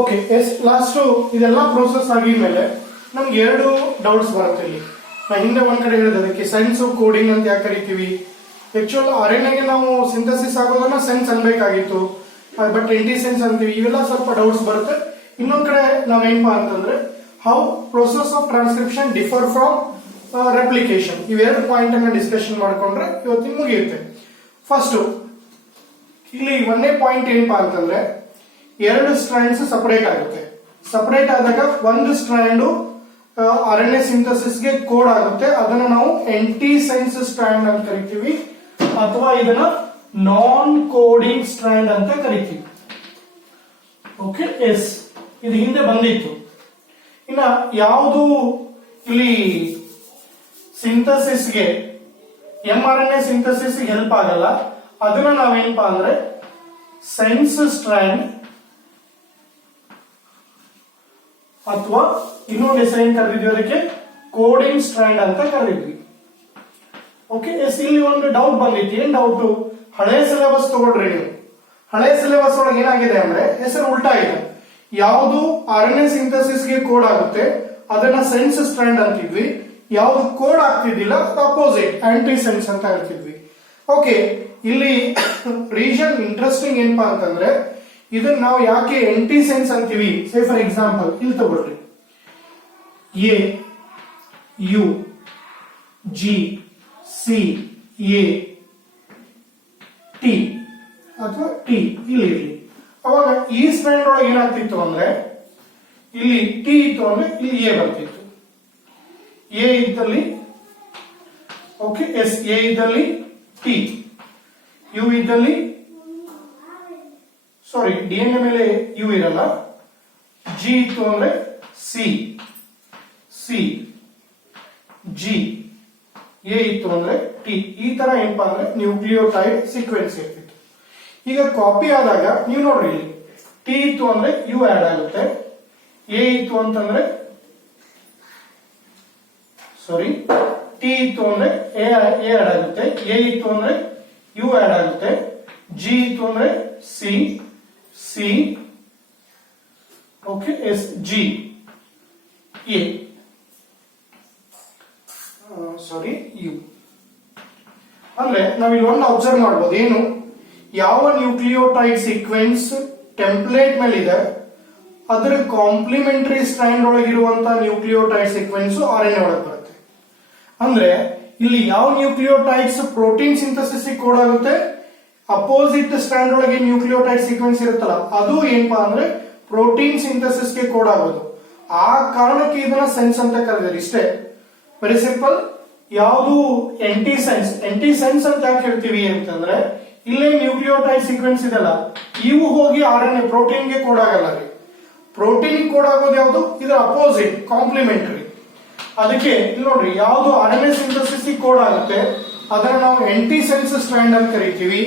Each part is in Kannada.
ಓಕೆ ಎಸ್ ಲಾಸ್ಟ್ ಇದೆಲ್ಲ ಪ್ರೋಸೆಸ್ ಆಗಿದ್ಮೇಲೆ ನಮ್ಗೆ ಎರಡು ಡೌಟ್ಸ್ ಬರುತ್ತೆ ಇಲ್ಲಿ. ನಾ ಹಿಂದೆ ಒಂದ್ ಕಡೆ ಹೇಳಿದೆ ಅದಕ್ಕೆ ಸೆನ್ಸ್ ಕೋಡಿಂಗ್ ಅಂತ ಯಾಕೆ ಕರಿತೀವಿ. ಆಕ್ಚುಲ್ ಆರ್ಎನ್ಎಗೆ ನಾವು ಸಿಂಥಸಿಸ್ ಆಗೋದನ್ನ ಸೆನ್ಸ್ ಅನ್ಬೇಕಾಗಿತ್ತು, ಬಟ್ ಸೆನ್ಸ್ ಅಂತೀವಿ. ಇವೆಲ್ಲ ಸ್ವಲ್ಪ ಡೌಟ್ಸ್ ಬರುತ್ತೆ. ಇನ್ನೊಂದ್ ಕಡೆ ನಾವೇನಪ್ಪಾ ಅಂತಂದ್ರೆ how process of transcription differ from replication, ಇವೆರಡು ಪಾಯಿಂಟ್ ಅನ್ನ ಡಿಸ್ಕಷನ್ ಮಾಡ್ಕೊಂಡ್ರೆ ಇವತ್ತಿನ ಮುಗಿಯುತ್ತೆ. ಫಸ್ಟ್ ಇಲ್ಲಿ ಒಂದೇ ಪಾಯಿಂಟ್ ಏನಪ್ಪಾ ಅಂತಂದ್ರೆ ಎರಡು ಸ್ಟ್ರಾಂಡ್ಸ್ ಸಪರೇಟ್ ಆಗುತ್ತೆ. ಸಪರೇಟ್ ಆದಾಗ ಒಂದು ಸ್ಟ್ರಾಂಡ್ ಆರ್ಎನ್ಎ ಸಿಂಥಸಿಸ್ ಗೆ ಕೋಡ್ ಆಗುತ್ತೆ, ಅದನ್ನ ನಾವು ಸೆನ್ಸ್ ಸ್ಟ್ರಾಂಡ್ ಅಂತ ಕರಿತೀವಿ, ಅಥವಾ ಇದನ್ನ ನಾನ್ ಕೋಡಿಂಗ್ ಸ್ಟ್ರಾಂಡ್ ಅಂತ ಕರಿತೀವಿ. ಓಕೆ ಎಸ್, ಇದು ಹಿಂದೆ ಬಂದಿತ್ತು. ಇನ್ನ ಯಾವುದು ಇಲ್ಲಿ ಸಿಂಥಸಿಸ್ಗೆ ಎಂಆರ್ಎನ್ಎ ಸಿಂಥಸಿಸ್ ಹೆಲ್ಪ್ ಆಗಲ್ಲ, ಅದನ್ನ ನಾವೇನಪ್ಪಾ ಅಂದ್ರೆ ಸೆನ್ಸ್ ಸ್ಟ್ರಾಂಡ್ ಅಥವಾ ಇನ್ನೊಂದು ಹೆಸರೇನ್ ಕರೆದಿದ್ವಿ ಅದಕ್ಕೆ ಕೋಡಿಂಗ್ ಸ್ಟ್ರಾಂಡ್ ಅಂತ ಕರೆದಿದ್ವಿ. ಓಕೆ ಎಸ್, ಇಲ್ಲಿ ಒಂದು ಡೌಟ್ ಬಂದಿತ್ತು. ಏನ್ ಡೌಟ್? ಹಳೆ ಸಿಲೆಬಸ್ ತಗೊಳ್ರಿ ನೀವು. ಹಳೆ ಸಿಲೆಬಸ್ ಒಳಗೆ ಏನಾಗಿದೆ ಅಂದ್ರೆ ಹೆಸರು ಉಲ್ಟಾ ಇದೆ. ಯಾವುದು ಆರ್ಎನ್ಎ ಸಿಂಥಸಿಸ್ ಗೆ ಕೋಡ್ ಆಗುತ್ತೆ ಅದನ್ನ ಸೆನ್ಸ್ ಸ್ಟ್ರಾಂಡ್ ಅಂತಿದ್ವಿ, ಯಾವ್ದು ಕೋಡ್ ಆಗ್ತಿದ್ದಿಲ್ಲ ಅದು ಅಪೋಸಿಟ್ ಸೆನ್ಸ್ ಅಂತ ಹೇಳ್ತಿದ್ವಿ. ಓಕೆ, ಇಲ್ಲಿ ರೀಸನ್ ಇಂಟ್ರೆಸ್ಟಿಂಗ್ ಏನಪ್ಪಾ ಅಂತಂದ್ರೆ ಇದನ್ನ ನಾವು ಯಾಕೆ ಸೆನ್ಸ್ ಅಂತೀವಿ. ಸೇ ಫಾರ್ ಎಕ್ಸಾಂಪಲ್ ಇಲ್ಲಿ ತಗೊಳ್ರಿ, A U G C A T ಅಥವಾ ಟಿ ಇಲ್ಲಿ ಇರಲಿ. ಅವಾಗ ಈ ಸ್ಟ್ರಾಂಡ್ ಒಳಗೆ ಏನಾಗ್ತಿತ್ತು ಅಂದ್ರೆ ಇಲ್ಲಿ ಟಿ ಇತ್ತು ಅಂದ್ರೆ ಇಲ್ಲಿ ಎ ಬರ್ತಿತ್ತು. ಎ ಇದ್ದಲ್ಲಿ ಓಕೆ ಎಸ್, ಎ ಇದ್ದಲ್ಲಿ ಟಿ, ಯು ಇದ್ದಲ್ಲಿ ಸಾರಿ ಡಿಎನ್ಎ ಮೇಲೆ ಯು ಇರಲ್ಲ, ಜಿ ಇತ್ತು ಅಂದ್ರೆ ಸಿ, ಸಿ ಜಿ, ಎ ಇತ್ತು ಅಂದ್ರೆ ಟಿ. ಈ ತರ ಏನಪ್ಪಾ ಅಂದ್ರೆ ನ್ಯೂಕ್ಲಿಯೋಟೈಡ್ ಸೀಕ್ವೆನ್ಸ್ ಇರ್ತಿತ್ತು. ಈಗ ಕಾಪಿ ಆದಾಗ ನೀವು ನೋಡ್ರಿ, ಇಲ್ಲಿ ಟಿ ಇತ್ತು ಅಂದ್ರೆ ಯು ಆಡ್ ಆಗುತ್ತೆ, ಎ ಇತ್ತು ಅಂತಂದ್ರೆ ಸಾರಿ ಟಿ ಇತ್ತು ಅಂದ್ರೆ ಎ ಆಡ್ ಆಗುತ್ತೆ, ಎ ಇತ್ತು ಅಂದ್ರೆ ಯು ಆಡ್ ಆಗುತ್ತೆ, ಜಿ ಇತ್ತು ಅಂದ್ರೆ C, C okay S G A sorry U. ಅಂದ್ರೆ ನಾವಿಲ್ಲಿ ಒಂದು ಅಬ್ಸರ್ವ್ ಮಾಡಬಹುದು, ಏನು ಯಾವ ನ್ಯೂಕ್ಲಿಯೋಟೈಡ್ ಸೀಕ್ವೆನ್ಸ್ ಟೆಂಪ್ಲೇಟ್ ಮೇಲೆ ಇದೆ ಅದರ ಕಾಂಪ್ಲಿಮೆಂಟರಿ ಸ್ಟ್ರಾಂಡ್ ಒಳಗಿರುವಂತಹ ನ್ಯೂಕ್ಲಿಯೋಟೈಡ್ ಸೀಕ್ವೆನ್ಸ್ ಆರ್ಎನ್ಎ ಒಳಗೆ ಬರುತ್ತೆ. ಅಂದ್ರೆ ಇಲ್ಲಿ ಯಾವ ನ್ಯೂಕ್ಲಿಯೋಟೈಡ್ಸ್ ಪ್ರೋಟೀನ್ ಸಿಂಥಸಿಸ್ ಕೋಡ್ ಆಗುತ್ತೆ, ಅಪೋಸಿಟ್ ಸ್ಟ್ರಾಂಡ್ ಒಳಗೆ ನ್ಯೂಕ್ಲಿಯೋಟೈಡ್ ಸೀಕ್ವೆನ್ಸ್ ಇರುತ್ತಲ್ಲ ಅದು ಏನಪ್ಪಾ ಅಂದ್ರೆ ಪ್ರೋಟೀನ್ ಸಿಂಥಸಿಸ್ ಗೆ ಕೋಡ್ ಆಗೋದು. ಆ ಕಾರಣಕ್ಕೆ ಇದನ್ನ ಸೆನ್ಸ್ ಅಂತ ಕರೆದಿದ್ದಾರೆ. ಇಷ್ಟೇ, ವೆರಿ ಸಿಂಪಲ್. ಯಾವುದು ಸೆನ್ಸ್ ಅಂತ ಯಾಕೆ ಹೇಳ್ತೀವಿ ಅಂತಂದ್ರೆ ಇಲ್ಲೇ ನ್ಯೂಕ್ಲಿಯೋಟೈಡ್ ಸೀಕ್ವೆನ್ಸ್ ಇದೆಲ್ಲ ಇವು ಹೋಗಿ ಆರ್ಎನ್ಎ ಪ್ರೋಟೀನ್ ಗೆ ಕೋಡ್ ಆಗಲ್ಲ ರೀ. ಪ್ರೋಟೀನ್ ಕೋಡ್ ಆಗೋದು ಯಾವುದು? ಇದರ ಅಪೋಸಿಟ್ ಕಾಂಪ್ಲಿಮೆಂಟರಿ. ಅದಕ್ಕೆ ಇಲ್ಲಿ ನೋಡ್ರಿ, ಯಾವುದು ಆರ್ಎನ್ಎ ಸಿಂಥಸಿಸ್ ಕೋಡ್ ಆಗುತ್ತೆ ಅದನ್ನ ನಾವು ಸೆನ್ಸ್ ಸ್ಟ್ರಾಂಡ್ ಅಂತ ಕರಿತೀವಿ,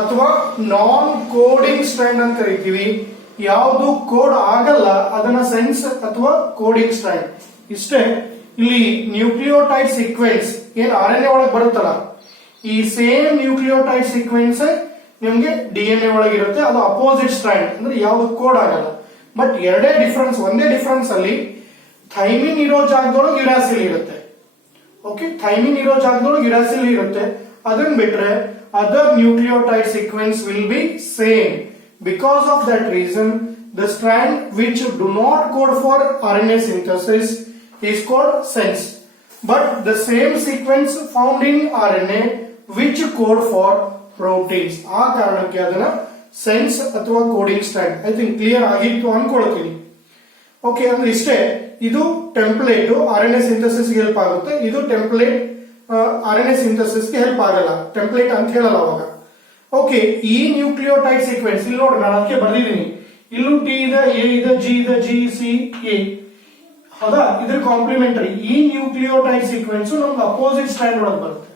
ಅಥವಾ ನಾನ್ ಕೋಡಿಂಗ್ ಸ್ಟ್ರಾಂಡ್ ಅಂತ ಕರಿತೀವಿ. ಯಾವುದು ಕೋಡ್ ಆಗಲ್ಲ ಅದನ್ನ ಸೆನ್ಸ್ ಅಥವಾ ಕೋಡಿಂಗ್ ಸ್ಟ್ರಾಂಡ್. ಇಷ್ಟೇ. ಇಲ್ಲಿ ನ್ಯೂಕ್ಲಿಯೋಟೈಡ್ ಸೀಕ್ವೆನ್ಸ್ ಏನ್ ಆರ್ಎನ್ಎ ಒಳಗೆ ಬರುತ್ತಲ್ಲ, ಈ ಸೇಮ್ ನ್ಯೂಕ್ಲಿಯೋಟೈಡ್ ಸೀಕ್ವೆನ್ಸ್ ನಿಮ್ಗೆ ಡಿಎನ್ಎ ಒಳಗಿರುತ್ತೆ, ಅದು ಅಪೋಸಿಟ್ ಸ್ಟ್ರಾಂಡ್ ಅಂದ್ರೆ ಯಾವ್ದು ಕೋಡ್ ಆಗಲ್ಲ. ಬಟ್ ಎರಡೇ ಡಿಫರೆನ್ಸ್, ಒಂದೇ ಡಿಫರೆನ್ಸ್ ಅಲ್ಲಿ ಥೈಮಿನ್ ಇರೋ ಜಾಗದೊಳಗೆ ಯುರಾಸಿಲ್ ಇರುತ್ತೆ. ಓಕೆ, ಥೈಮಿನ್ ಇರೋ ಜಾಗದೊಳಗೆ ಯುರಾಸಿಲ್ ಇರುತ್ತೆ. ಅದನ್ನ ಬಿಟ್ರೆ other nucleotide sequence will be same. Because of that reason, the strand which do not code for RNA synthesis is called sense. But the same sequence found in RNA which code for proteins. ಆ ಕಾರಣಕ್ಕೆ ಅದನ್ನ ಸೆನ್ಸ್ ಅಥವಾ coding strand. I think clear ಆಗಿತ್ತು ಅನ್ಕೊಳ್ತೀನಿ. ಓಕೆ, ಅಂದ್ರೆ ಇಷ್ಟೇ. ಇದು ಟೆಂಪ್ಲೇಟ್ ಆರ್ಎನ್ಎ ಸಿಂಥಸಿಸ್ ಗೆ ಹೆಲ್ಪ್ ಆಗುತ್ತೆ, ಇದು ಟೆಂಪ್ಲೇಟ್ ಆರ್ಎನ್ಎ ಸಿಂಥಸಿಸ್ ಗೆ ಹೆಲ್ಪ್ ಆಗಲ್ಲ. ಟೆಂಪ್ಲೇಟ್ ಅಂತ ಹೇಳಲ್ಲ ಅವಾಗ. ಓಕೆ, ಈ ನ್ಯೂಕ್ಲಿಯೋಟೈಡ್ ಸೀಕ್ವೆನ್ಸ್ ಇಲ್ಲಿ ನೋಡ್ರಿ, ನಾನು ಅದಕ್ಕೆ ಬರ್ದಿದ್ದೀನಿ. ಇಲ್ಲೂ ಟಿ ಇದೆ, ಎ ಇದೆ, ಜಿ ಇದೆ, ಜಿ ಸಿ ಎ, ಹೌದಾ? ಇದ್ರ ಕಾಂಪ್ಲಿಮೆಂಟರಿ. ಈ ನ್ಯೂಕ್ಲಿಯೋಟೈಡ್ ಸೀಕ್ವೆನ್ಸ್ ನಮ್ಗೆ ಅಪೋಸಿಟ್ ಸ್ಟ್ರಾಂಡ್ ಒಳಗೆ ಬರುತ್ತೆ.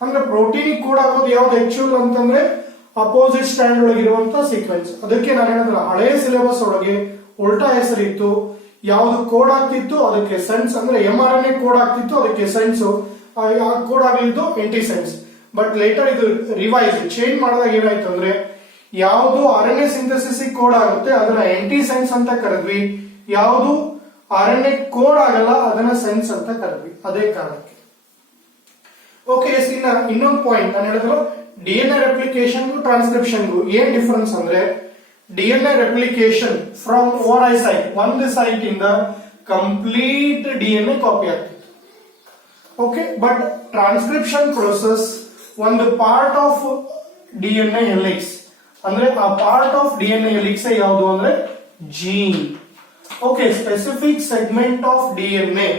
ಅಂದ್ರೆ ಪ್ರೋಟೀನ್ ಕೋಡ್ ಆಗೋದು ಯಾವ್ದು ಆಕ್ಚುಲ್ ಅಂತಂದ್ರೆ ಅಪೋಸಿಟ್ ಸ್ಟ್ರಾಂಡ್ ಒಳಗಿರುವಂತ ಸೀಕ್ವೆನ್ಸ್. ಅದಕ್ಕೆ ನಾನು ಹೇಳಿದ್ರೆ ಹಳೆ ಸಿಲೆಬಸ್ ಒಳಗೆ ಉಲ್ಟಾ ಹೆಸರಿತ್ತು. ಯಾವ್ದು ಕೋಡ್ ಆಗ್ತಿತ್ತು ಅದಕ್ಕೆ ಸೆನ್ಸ್, ಅಂದ್ರೆ ಎಂಆರ್ಎನ್ಎ ಕೋಡ್ ಆಗ್ತಿತ್ತು ಅದಕ್ಕೆ ಸೆನ್ಸ್, ಕೋಡ್ ಆಗಲಿದ್ದು ಸೆನ್ಸ್. ಬಟ್ ಲೇಟರ್ ಇದು ರಿವೈಸ್ ಚೇಂಜ್ ಮಾಡಿದಾಗ ಏನಾಯ್ತು ಅಂದ್ರೆ ಯಾವುದು RNA ಸಿಂಥಸಿಸ್ ಕೋಡ್ ಆಗುತ್ತೆ ಅದನ್ನ ಆಂಟಿಸೆನ್ಸ್ ಅಂತ ಕರೆದ್ವಿ, ಯಾವುದು RNA ಕೋಡ್ ಆಗಲ್ಲ ಅದನ್ನ ಸೆನ್ಸ್ ಅಂತ ಕರೆದ್ವಿ. ಅದೇ ಕಾರಣಕ್ಕೆ. ಓಕೆ, ಇನ್ನೊಂದು ಪಾಯಿಂಟ್ ನಾನು ಹೇಳಿದ್ರು, DNA ರೆಪ್ಲಿಕೇಶನ್ ಟ್ರಾನ್ಸ್ಕ್ರಿಪ್ಷನ್ ಏನ್ ಡಿಫರೆನ್ಸ್ ಅಂದ್ರೆ, DNA replication from over site, ಒಂದು ಸೈಟ್ ಇಂದ ಕಂಪ್ಲೀಟ್ DNA ಕಾಪಿ ಆಗ್ತಿತ್ತು. ಓಕೆ, ಬಟ್ ಟ್ರಾನ್ಸ್ಕ್ರಿಪ್ಷನ್ ಪ್ರೋಸೆಸ್ ಒಂದು ಪಾರ್ಟ್ ಆಫ್ DNA ಹೆಲಿಕ್ಸ್, ಅಂದ್ರೆ ಆ ಪಾರ್ಟ್ ಆಫ್ DNA ಹೆಲಿಕ್ಸ್ ಯಾವುದು ಅಂದ್ರೆ gene. Okay, specific segment of DNA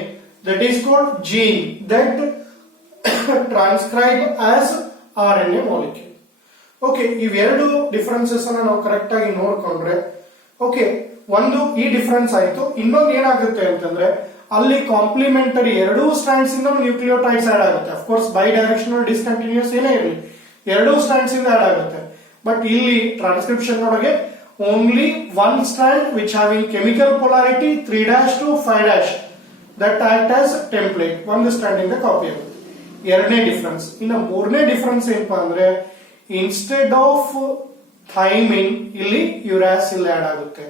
that is called gene that transcribe as RNA molecule. Okay, ಇವೆರಡು ಡಿಫರೆನ್ಸಸ್ ಅನ್ನ ನಾವು ಕರೆಕ್ಟ್ ಆಗಿ ನೋಡ್ಕೊಂಡ್ರೆ, ಓಕೆ, ಒಂದು ಈ ಡಿಫರೆನ್ಸ್ ಆಯ್ತು. ಇನ್ನೊಂದು ಏನಾಗುತ್ತೆ ಅಂತಂದ್ರೆ, ಅಲ್ಲಿ ಕಾಂಪ್ಲಿಮೆಂಟರಿ ಎರಡೂ ಸ್ಟ್ರಾಂಡ್ಸ್ ಇಂದ ನ್ಯೂಕ್ಲಿಯೋಟೈಡ್ಸ್ ಆಡ್ ಆಗುತ್ತೆ. ಅಫ್ಕೋರ್ಸ್ ಬೈ ಡೈರೆಕ್ಷನಲ್ ಡಿಸ್ಕಂಟಿನ್ಯೂಸ್ ಏನೇ ಇರಲಿ ಎರಡೂ ಸ್ಟ್ರಾಂಡ್ಸ್ ಇಂದ ಆಡ್ ಆಗುತ್ತೆ. ಬಟ್ ಇಲ್ಲಿ ಟ್ರಾನ್ಸ್ಕ್ರಿಪ್ಷನ್ ಒಳಗೆ only one strand which having chemical polarity 3' to 5' that act as template, ಒಂದು ಸ್ಟ್ರಾಂಡ್ ಇಂದ ಕಾಪಿ ಆಗುತ್ತೆ. ಎರಡನೇ ಡಿಫರೆನ್ಸ್. ಇನ್ನು ಮೂರನೇ ಡಿಫರೆನ್ಸ್ ಏನಪ್ಪಾ ಅಂದ್ರೆ, ಇನ್ಸ್ಟೆಡ್ ಆಫ್ ಥೈಮಿನ್ ಇಲ್ಲಿ ಯುರಾಸಿಲ್ ಆಡ್ ಆಗುತ್ತೆ.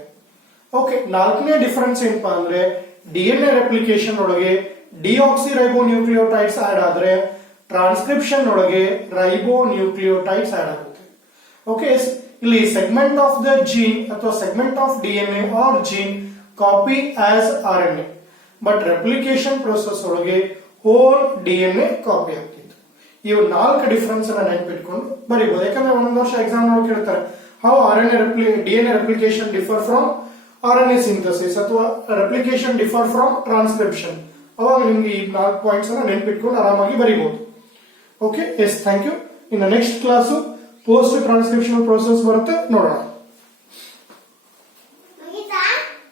ಓಕೆ, ನಾಲ್ಕನೇ ಡಿಫರೆನ್ಸ್ ಏನಪ್ಪಾ ಅಂದ್ರೆ, DNA ರೆಪ್ಲಿಕೇಶನ್ ಒಳಗೆ ಡಿಆಕ್ಸಿ ರೈಬೋ ನ್ಯೂಕ್ಲಿಯೋಟೈಡ್ಸ್ ಆಡ್ ಆದ್ರೆ ಟ್ರಾನ್ಸ್ಕ್ರಿಪ್ಷನ್ ಒಳಗೆ ರೈಬೋ ನ್ಯೂಕ್ಲಿಯೋಟೈಡ್ಸ್ ಆಡ್ ಆಗುತ್ತೆ. ಓಕೆ, ಇಲ್ಲಿ ಸೆಗ್ಮೆಂಟ್ ಆಫ್ ದ ಜೀನ್ ಅಥವಾ segment of DNA or gene copy as RNA, but replication process ಒಳಗೆ ಹೋಲ್ DNA ಕಾಪಿ ಆಗ್ತಿತ್ತು. ಇವು ನಾಲ್ಕು ಡಿಫರೆನ್ಸ್ ಅನ್ನ ನೆನಪಿಟ್ಕೊಂಡು ಬರೀಬಹುದು. ಯಾಕಂದ್ರೆ ಒಂದೊಂದು ವರ್ಷ ಎಕ್ಸಾಮ್ ನೋಡಿ ಕೇಳ್ತಾರೆ, how DNA replication differ from RNA synthesis ಅಥವಾ replication differ from transcription. ಅವಾಗ ನಿಮ್ಗೆ ಈ 4 ಪಾಯಿಂಟ್ಸ್ ಅನ್ನ ನೆನಪಿಟ್ಕೊಂಡು ಆರಾಮಾಗಿ ಬರೀಬಹುದು. Okay, yes, thank you. ಇನ್ನು next class post transcriptional process ಬರುತ್ತೆ, ನೋಡೋಣ.